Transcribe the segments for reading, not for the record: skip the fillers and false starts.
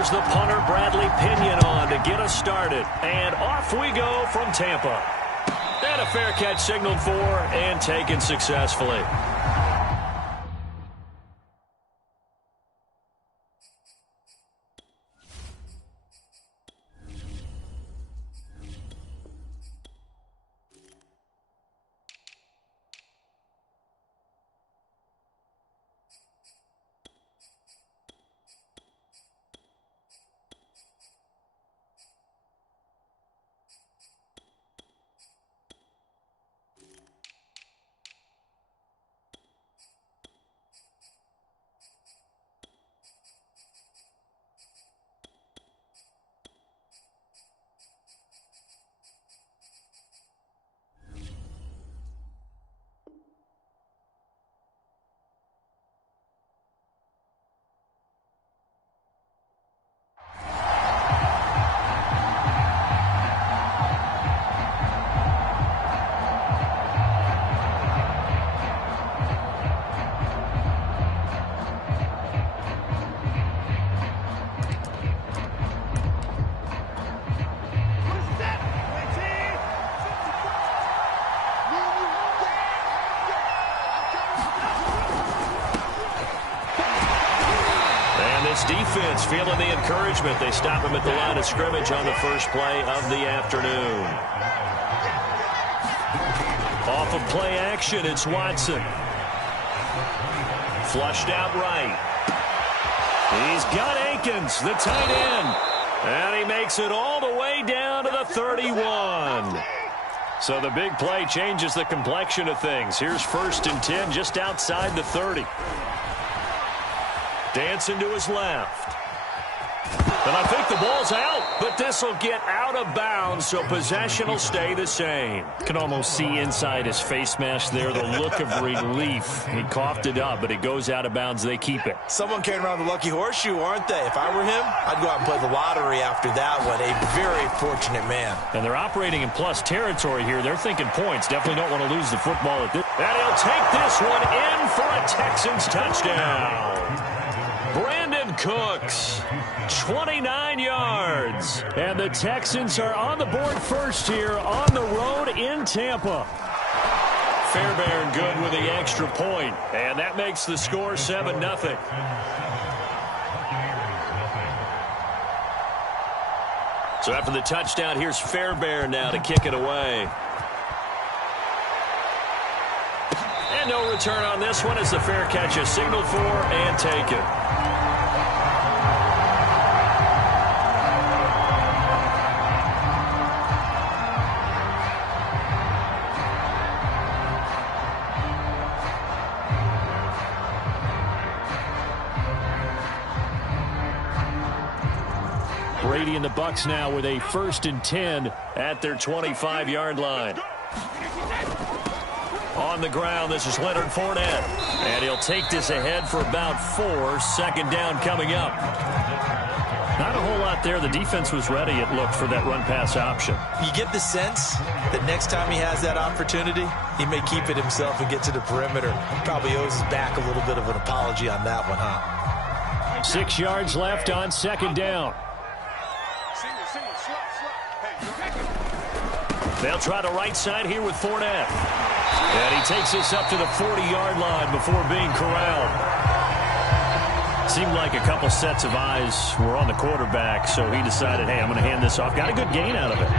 Here's the punter, Bradley Pinion, on to get us started. And off we go from Tampa. And a fair catch signaled for and taken successfully. Defense feeling the encouragement. They stop him at the line of scrimmage on the first play of the afternoon. Off of play action, it's Watson. Flushed out right. He's got Akins, the tight end. And he makes it all the way down to the 31. So the big play changes the complexion of things. Here's 1st and 10 just outside the 30. Dancing to his left. And I think the ball's out, but this will get out of bounds, so possession will stay the same. Can almost see inside his face mask there, the look of relief. He coughed it up, but it goes out of bounds. They keep it. Someone came around the lucky horseshoe, aren't they? If I were him, I'd go out and play the lottery after that one. A very fortunate man. And they're operating in plus territory here. They're thinking points. Definitely don't want to lose the football at this. And he'll take this one in for a Texans touchdown. Brandon Cooks, 29 yards. And the Texans are on the board first here on the road in Tampa. Fairbairn good with the extra point. And that makes the score 7-0. So after the touchdown, here's Fairbairn now to kick it away. And no return on this one as the fair catch is signaled for and taken. Brady and the Bucs now with a 1st and 10 at their 25-yard line. On the ground, this is Leonard Fournette. And he'll take this ahead for about 4. 2nd down coming up. Not a whole lot there. The defense was ready, it looked, for that run-pass option. You get the sense that next time he has that opportunity, he may keep it himself and get to the perimeter. Probably owes his back a little bit of an apology on that one, huh? 6 yards left on 2nd down. They'll try the right side here with Fournette. And he takes this up to the 40-yard line before being corralled. Seemed like a couple sets of eyes were on the quarterback, so he decided, hey, I'm going to hand this off. Got a good gain out of it.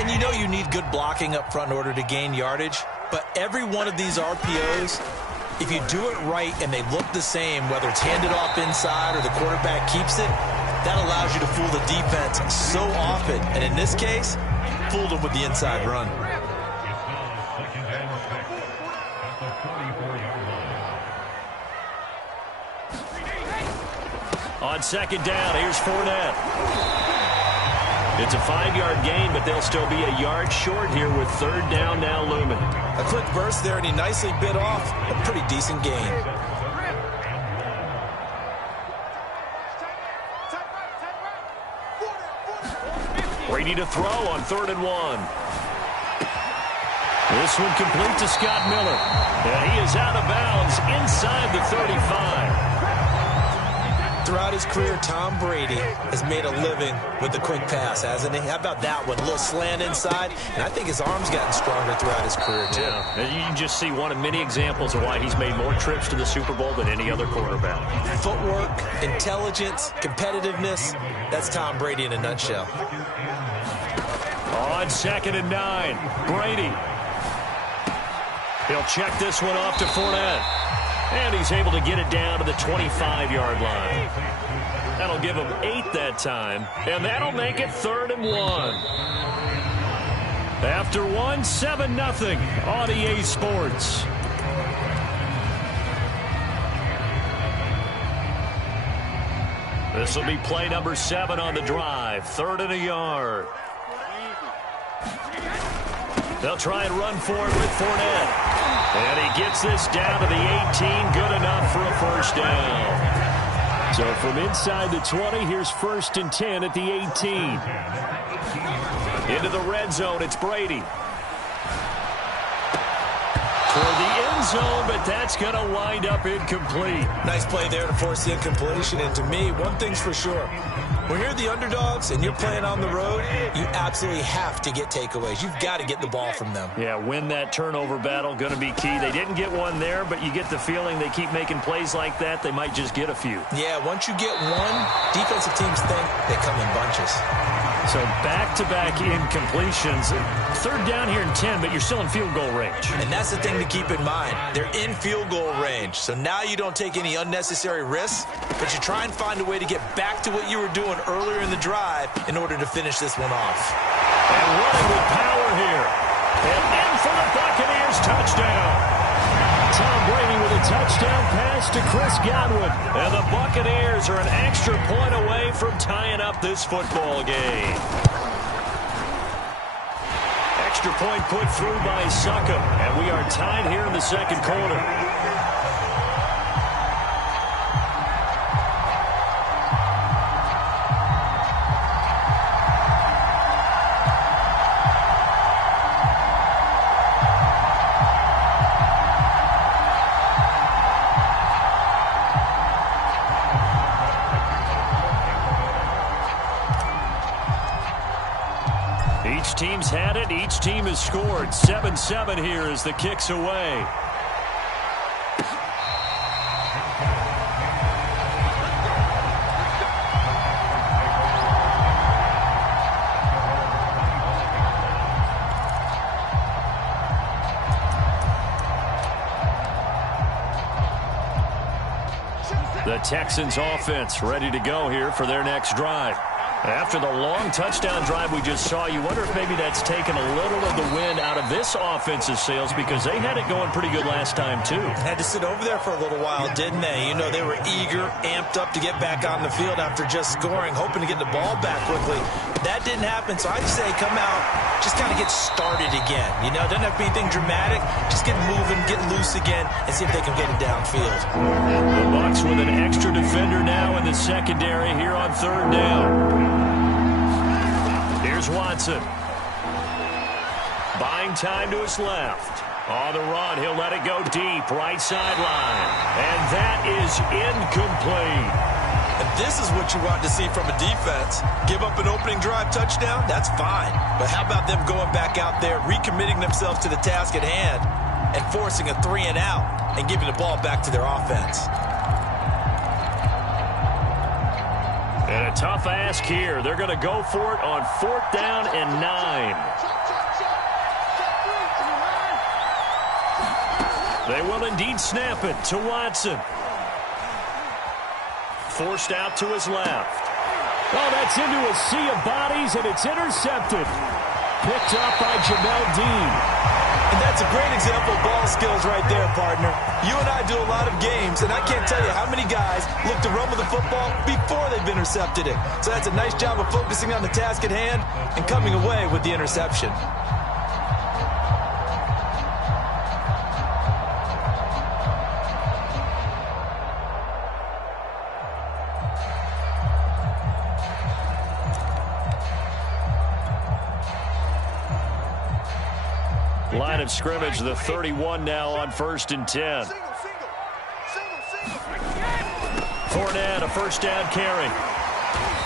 And you know you need good blocking up front in order to gain yardage. But every one of these RPOs, if you do it right and they look the same, whether it's handed off inside or the quarterback keeps it, that allows you to fool the defense so often. And in this case, fooled them with the inside run. On 2nd down, here's Fournette. It's a 5-yard gain, but they'll still be a yard short here with 3rd down now looming. A quick burst there, and he nicely bit off a pretty decent gain. Brady to throw on 3rd and 1. This one complete to Scott Miller. And he is out of bounds inside the 35. Throughout his career, Tom Brady has made a living with the quick pass, hasn't he? How about that one? A little slant inside, and I think his arm's gotten stronger throughout his career, too. Yeah. And you can just see one of many examples of why he's made more trips to the Super Bowl than any other quarterback. Footwork, intelligence, competitiveness, that's Tom Brady in a nutshell. On 2nd and 9, Brady. He'll check this one off to Fournette. And he's able to get it down to the 25-yard line. That'll give him 8 that time, and that'll make it 3rd and 1. After 1, 7-0 on EA Sports. This will be play number 7 on the drive. 3rd and a yard. They'll try and run for it with Fournette. And he gets this down to the 18. Good enough for a first down. So from inside the 20, here's 1st and 10 at the 18. Into the red zone, it's Brady. For the end zone, but that's going to wind up incomplete. Nice play there to force the incompletion. And to me, one thing's for sure. When you're the underdogs and you're playing on the road, you absolutely have to get takeaways. You've got to get the ball from them. Yeah, win that turnover battle, going to be key. They didn't get one there, but you get the feeling they keep making plays like that, they might just get a few. Yeah, once you get one, defensive teams think they come in bunches. So back-to-back incompletions. 3rd down here and 10, but you're still in field goal range. And that's the thing to keep in mind. They're in field goal range. So now you don't take any unnecessary risks, but you try and find a way to get back to what you were doing earlier in the drive in order to finish this one off. And running with power here. And in for the Buccaneers touchdown. Tom Brady with a touchdown pass to Chris Godwin. And the Buccaneers are an extra point away from tying up this football game. Extra point put through by Succop. And we are tied here in the 2nd quarter. Each team's had it. Each team has scored. 7-7 here as the kick's away. The Texans offense ready to go here for their next drive. After the long touchdown drive we just saw, you wonder if maybe that's taken a little of the wind out of this offensive sails because they had it going pretty good last time, too. Had to sit over there for a little while, didn't they? You know, they were eager, amped up to get back on the field after just scoring, hoping to get the ball back quickly. That didn't happen, so I'd say come out, just kind of get started again. You know, doesn't have to be anything dramatic. Just get moving, get loose again, and see if they can get it downfield. The Bucs with an extra defender now in the secondary here on 3rd down. Here's Watson. Buying time to his left. On the run, he'll let it go deep, right sideline. And that is incomplete. And this is what you want to see from a defense. Give up an opening drive touchdown, that's fine. But how about them going back out there, recommitting themselves to the task at hand, and forcing a 3-and-out, and giving the ball back to their offense. And a tough ask here. They're going to go for it on 4th down and 9. They will indeed snap it to Watson. Forced out to his left. Oh, that's into a sea of bodies, and it's intercepted. Picked up by Jamel Dean. And that's a great example of ball skills right there, partner. You and I do a lot of games, and I can't tell you how many guys look to run with the football before they've intercepted it. So that's a nice job of focusing on the task at hand and coming away with the interception. Line of scrimmage, the 31 now on 1st and 10. Fournette, a first down carry.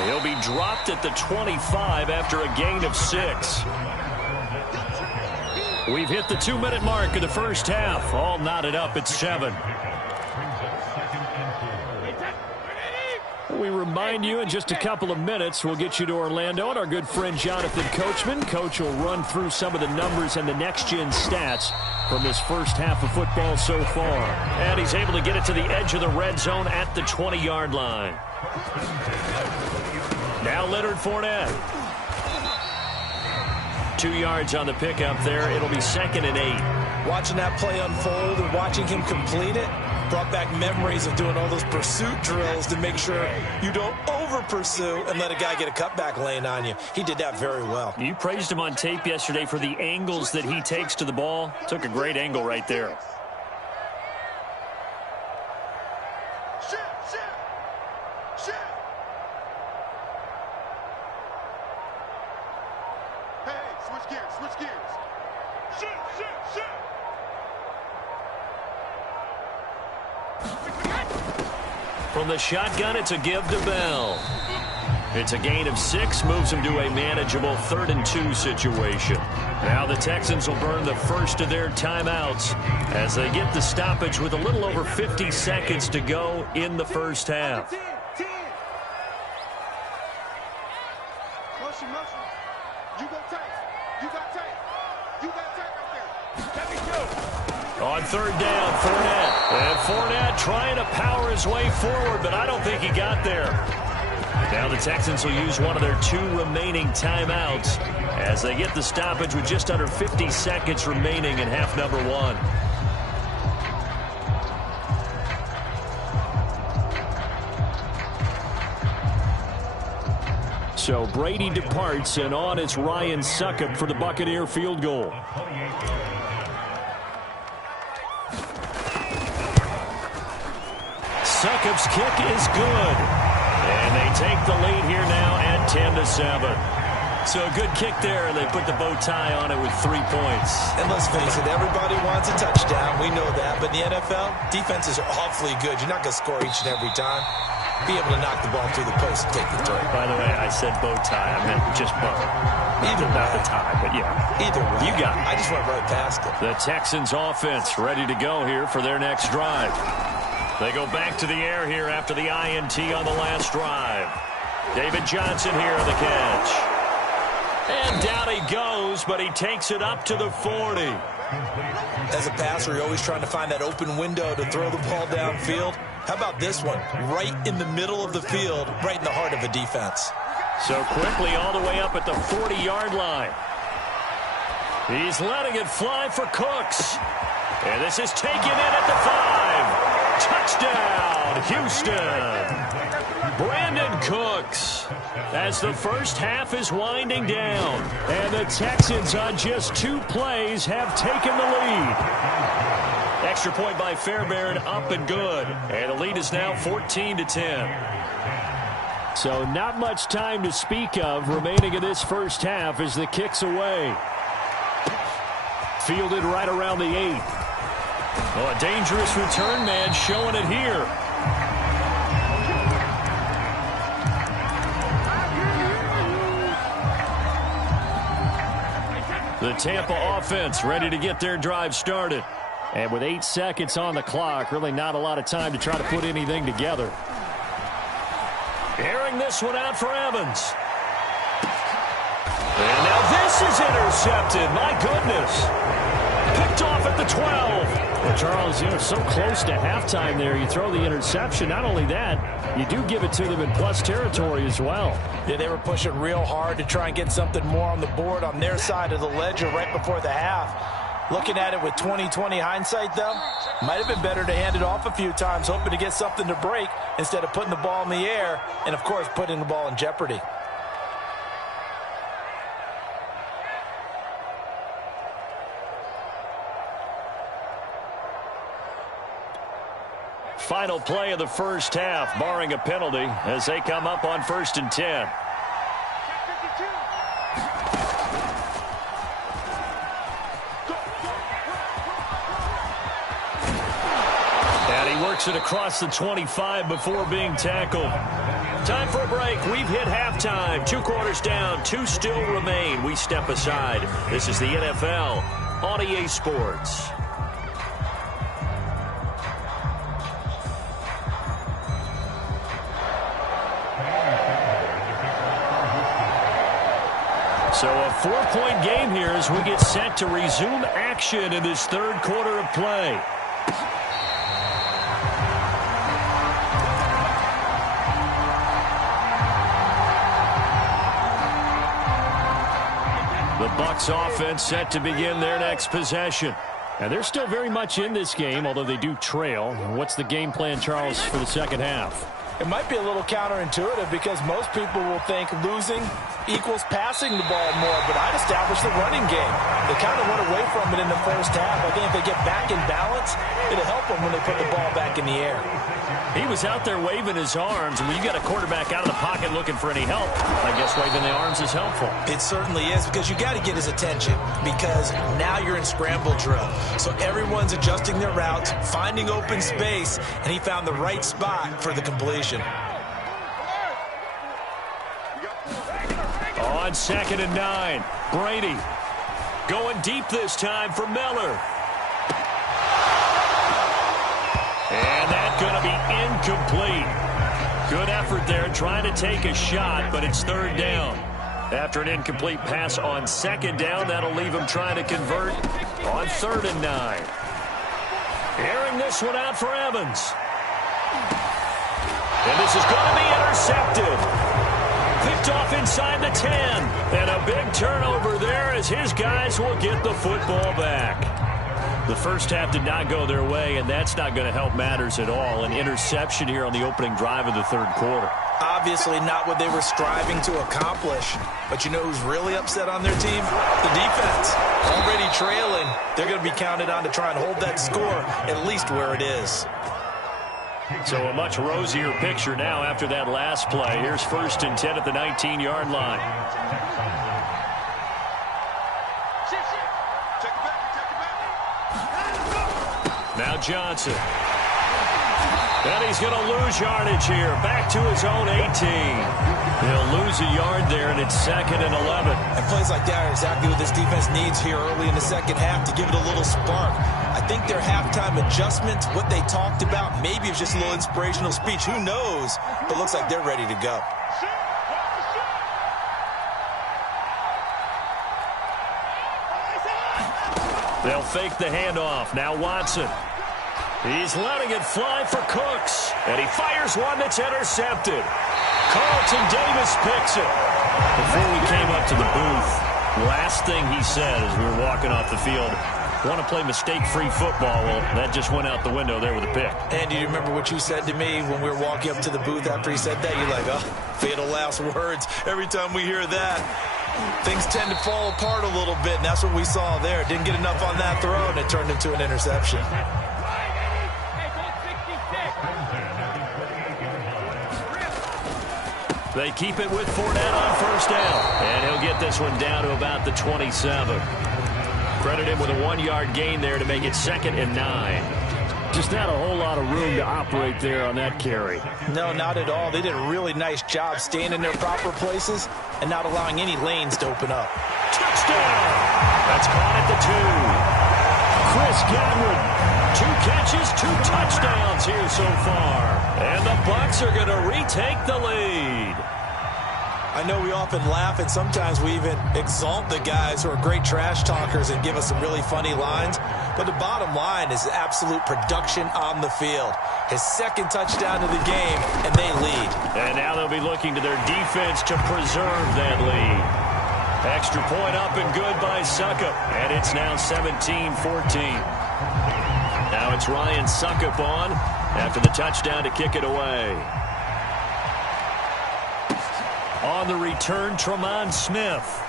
He'll be dropped at the 25 after a gain of 6. We've hit the 2-minute mark of the first half. All knotted up at 7. We remind you in just a couple of minutes we'll get you to Orlando and our good friend Jonathan Coachman. Coach will run through some of the numbers and the next-gen stats from this first half of football so far. And he's able to get it to the edge of the red zone at the 20-yard line. Now Leonard Fournette. 2 yards on the pickup there. It'll be 2nd and 8. Watching that play unfold and watching him complete it brought back memories of doing all those pursuit drills to make sure you don't over-pursue and let a guy get a cutback lane on you. He did that very well. You praised him on tape yesterday for the angles that he takes to the ball. Took a great angle right there. From the shotgun, it's a give to Bell. It's a gain of 6, moves him to a manageable 3rd and 2 situation. Now the Texans will burn the first of their timeouts as they get the stoppage with a little over 50 seconds to go in the first half. On 3rd down, Fournette. And Fournette trying to power his way forward, but I don't think he got there. Now the Texans will use one of their 2 remaining timeouts as they get the stoppage with just under 50 seconds remaining in half number 1. So Brady departs, and on is Ryan Succop for the Buccaneer field goal. Succop's kick is good. And they take the lead here now at 10-7. So a good kick there, and they put the bow tie on it with 3 points. And let's face it, everybody wants a touchdown. We know that. But in the NFL, defenses are awfully good. You're not going to score each and every time. Be able to knock the ball through the post and take the throw. By the way, I said bow tie. I meant just bow. Either not way. the tie, but yeah. Either way. You got it. I just went right past it. The Texans offense ready to go here for their next drive. They go back to the air here after the INT on the last drive. David Johnson here on the catch. And down he goes, but he takes it up to the 40. As a passer, you're always trying to find that open window to throw the ball downfield. How about this one? Right in the middle of the field, right in the heart of a defense. So quickly all the way up at the 40-yard line. He's letting it fly for Cooks. And this is taken in at the 5. Touchdown, Houston. Brandon Cooks as the first half is winding down. And the Texans on just 2 plays have taken the lead. Extra point by Fairbairn, up and good. And the lead is now 14-10. So not much time to speak of remaining in this first half as the kick's away. Fielded right around the 8. Oh, a dangerous return man showing it here. The Tampa offense ready to get their drive started. And with 8 seconds on the clock, really not a lot of time to try to put anything together. Airing this one out for Evans. And now this is intercepted. My goodness. Picked off at the 12. Well, Charles, you're so close to halftime there. You throw the interception. Not only that, you do give it to them in plus territory as well. Yeah, they were pushing real hard to try and get something more on the board on their side of the ledger right before the half. Looking at it with 20/20 hindsight, though, might have been better to hand it off a few times, hoping to get something to break instead of putting the ball in the air and, of course, putting the ball in jeopardy. Final play of the first half, barring a penalty, as they come up on 1st and 10. And he works it across the 25 before being tackled. Time for a break. We've hit halftime. 2 quarters down. 2 still remain. We step aside. This is the NFL on EA Sports. So a 4-point game here as we get set to resume action in this third quarter of play. The Bucs offense set to begin their next possession. And they're still very much in this game, although they do trail. What's the game plan, Charles, for the second half? It might be a little counterintuitive because most people will think losing equals passing the ball more, but I'd establish the running game. They kind of went away from it in the first half. I think if they get back in balance, it'll help them when they put the ball back in the air. He was out there waving his arms, and when you got a quarterback out of the pocket looking for any help, I guess waving the arms is helpful. It certainly is, because you got to get his attention, because now you're in scramble drill. So everyone's adjusting their routes, finding open space, and he found the right spot for the completion. On 2nd and 9, Brady going deep this time for Miller. And that's going to be incomplete. Good effort there trying to take a shot, but it's 3rd down. After an incomplete pass on 2nd down, that'll leave him trying to convert on 3rd and 9. Airing this one out for Evans. And this is going to be intercepted. Picked off inside the 10. And a big turnover there as his guys will get the football back. The first half did not go their way, and that's not going to help matters at all. An interception here on the opening drive of the third quarter. Obviously not what they were striving to accomplish. But you know who's really upset on their team? The defense. Already trailing. They're going to be counted on to try and hold that score at least where it is. So a much rosier picture now after that last play. Here's 1st and 10 at the 19-yard line. Now Johnson. And he's going to lose yardage here. Back to his own 18. He'll lose a yard there, and it's 2nd and 11. And plays like that are exactly what this defense needs here early in the second half to give it a little spark. I think their halftime adjustments, what they talked about, maybe it's just a little inspirational speech. Who knows? But looks like they're ready to go. They'll fake the handoff. Now Watson. He's letting it fly for Cooks. And he fires one that's intercepted. Carlton Davis picks it. Before we came up to the booth, last thing he said as we were walking off the field, want to play mistake-free football. Well, that just went out the window there with a pick. And do you remember what you said to me when we were walking up to the booth after he said that? You're like, oh, fatal last words. Every time we hear that, things tend to fall apart a little bit, and that's what we saw there. Didn't get enough on that throw, and it turned into an interception. They keep it with Fournette on 1st down. And he'll get this one down to about the 27. Credit him with a 1-yard gain there to make it 2nd and 9. Just not a whole lot of room to operate there on that carry. No, not at all. They did a really nice job staying in their proper places and not allowing any lanes to open up. Touchdown! That's caught at the 2. Chris Godwin, 2 catches, 2 touchdowns here so far. And the Bucs are going to retake the lead. I know we often laugh, and sometimes we even exalt the guys who are great trash talkers and give us some really funny lines. But the bottom line is absolute production on the field. His 2nd touchdown of the game, and they lead. And now they'll be looking to their defense to preserve that lead. Extra point up and good by Suckup. And it's now 17-14. Now it's Ryan Suckup on after the touchdown to kick it away. On the return, Tremont Smith.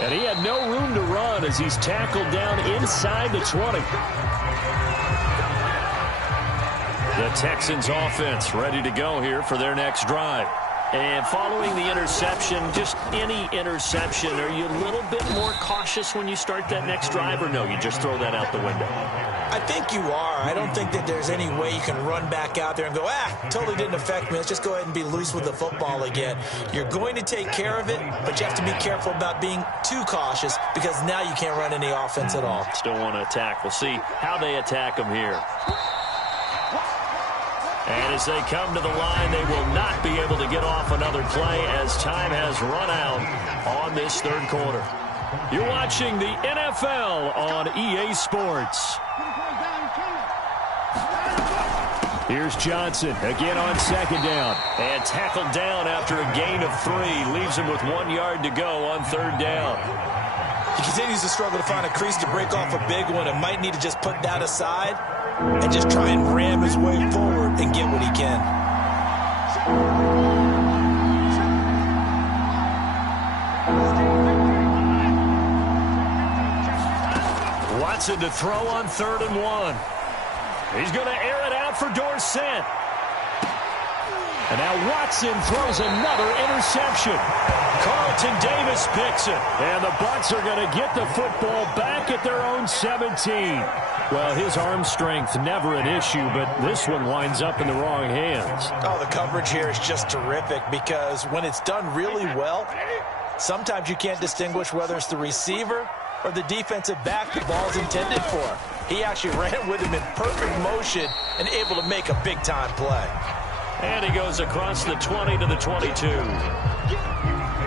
And he had no room to run as he's tackled down inside the 20. The Texans offense ready to go here for their next drive. And following the interception, just any interception, are you a little bit more cautious when you start that next drive, or no, you just throw that out the window? I think you are. I don't think that there's any way you can run back out there and go, totally didn't affect me. Let's just go ahead and be loose with the football again. You're going to take care of it, but you have to be careful about being too cautious because now you can't run any offense at all. Still want to attack. We'll see how they attack them here. And as they come to the line, they will not be able to get off another play as time has run out on this third quarter. You're watching the NFL on EA Sports. Here's Johnson again on second down. And tackled down after a gain of 3. Leaves him with 1 yard to go on third down. He continues to struggle to find a crease to break off a big one and might need to just put that aside and just try and ram his way forward and get what he can. Watson to throw on 3rd and 1. He's going to air it out for Dorsett. And now Watson throws another interception. Carlton Davis picks it. And the Bucs are going to get the football back at their own 17. Well, his arm strength never an issue, but this one winds up in the wrong hands. Oh, the coverage here is just terrific because when it's done really well, sometimes you can't distinguish whether it's the receiver or the defensive back the ball's intended for. He actually ran with him in perfect motion and able to make a big-time play. And he goes across the 20 to the 22.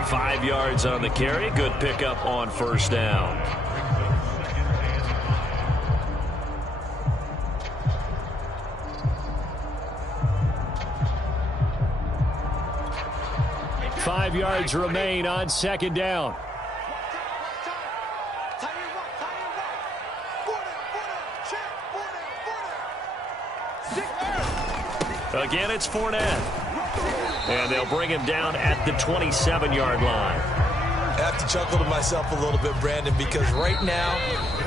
5 yards on the carry. Good pickup on first down. Five yards remain on second down. Again, it's Fournette. And they'll bring him down at the 27-yard line. I have to chuckle to myself a little bit, Brandon, because right now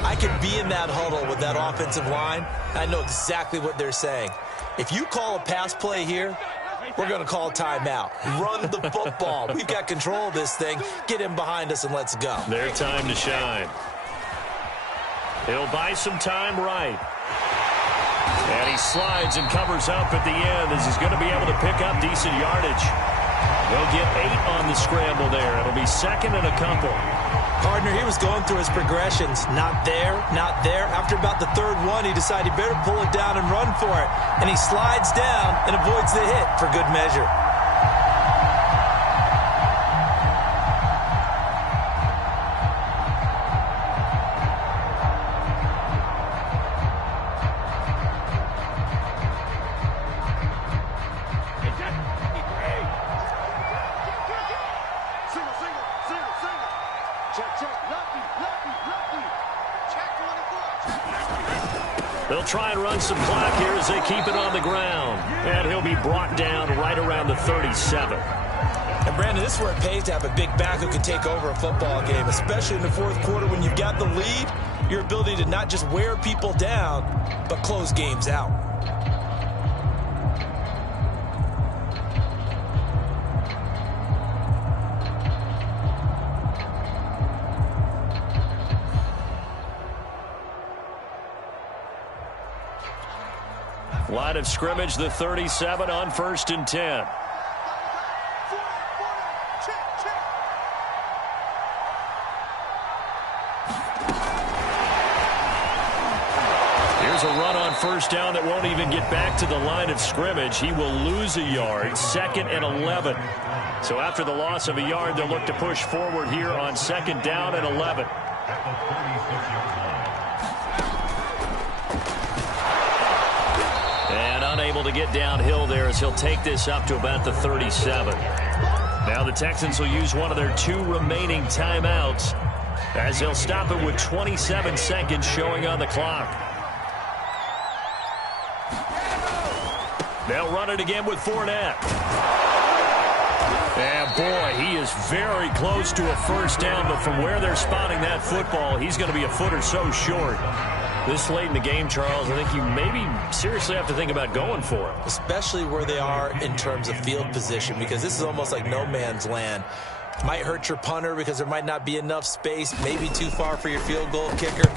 I could be in that huddle with that offensive line. I know exactly what they're saying. If you call a pass play here, we're going to call a timeout. Run the football. We've got control of this thing. Get him behind us and let's go. Their time to shine. He'll buy some time right. And he slides and covers up at the end as he's going to be able to pick up decent yardage. They'll get 8 on the scramble there. It'll be second and a couple. Partner, he was going through his progressions. Not there, not there. After about the third one, he decided he better pull it down and run for it. And he slides down and avoids the hit for good measure. They'll try and run some clock here as they keep it on the ground. And he'll be brought down right around the 37. And, Brandon, this is where it pays to have a big back who can take over a football game, especially in the fourth quarter when you've got the lead, your ability to not just wear people down, but close games out. Line of scrimmage, the 37 on 1st and 10. Here's a run on first down that won't even get back to the line of scrimmage. He will lose a yard, 2nd and 11. So after the loss of a yard, they'll look to push forward here on 2nd down and 11. Unable to get downhill there as he'll take this up to about the 37. Now the Texans will use one of their 2 remaining timeouts as they'll stop it with 27 seconds showing on the clock. They'll run it again with Fournette. And boy, he is very close to a first down, but from where they're spotting that football, he's going to be a foot or so short. This late in the game, Charles, I think you maybe seriously have to think about going for it. Especially where they are in terms of field position, because this is almost like no man's land. Might hurt your punter because there might not be enough space, maybe too far for your field goal kicker.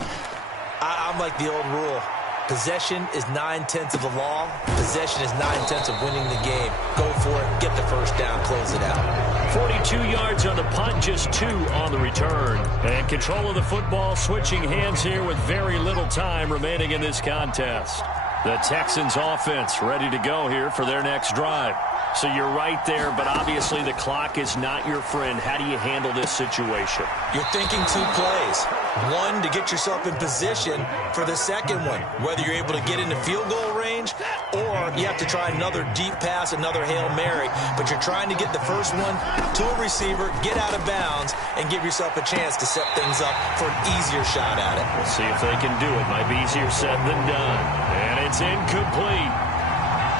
I'm like the old rule. Possession is 9/10 of the law. Possession is 9/10 of winning the game. Go for it, get the first down, close it out. 42 yards on the punt, just 2 on the return. And control of the football switching hands here with very little time remaining in this contest. The Texans offense ready to go here for their next drive. So you're right there, but obviously the clock is not your friend. How do you handle this situation? You're thinking 2 plays. One, to get yourself in position for the second one, whether you're able to get into field goal range or you have to try another deep pass, another Hail Mary, but you're trying to get the first one to a receiver, get out of bounds, and give yourself a chance to set things up for an easier shot at it. We'll see if they can do it. Might be easier said than done. And it's incomplete.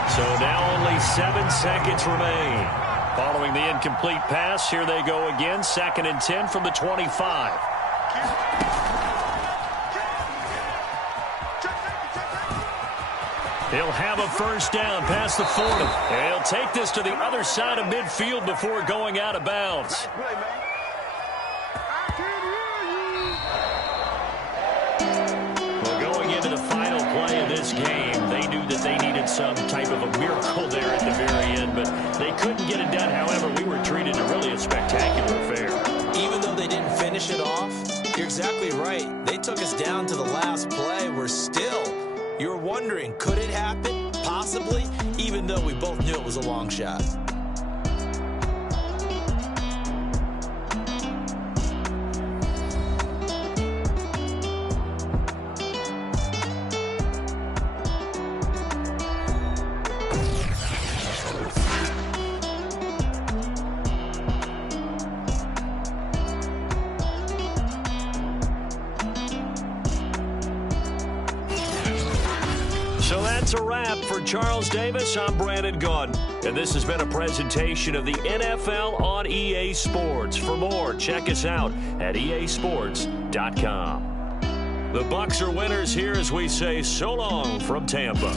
So now only 7 seconds remain. Following the incomplete pass, here they go again. 2nd and 10 from the 25. He'll have a first down past the 40. And he'll take this to the other side of midfield before going out of bounds. Well, going into the final play of this game, they knew that they needed some type of a miracle there at the very end, but they couldn't get it done. However, we were treated to really a spectacular affair. Even though they didn't finish it off, you're exactly right. They took us down to the last play. You were wondering, could it happen? Possibly, even though we both knew it was a long shot. So that's a wrap for Charles Davis. I'm Brandon Gaudin, and this has been a presentation of the NFL on EA Sports. For more, check us out at easports.com. The Bucs are winners here as we say so long from Tampa.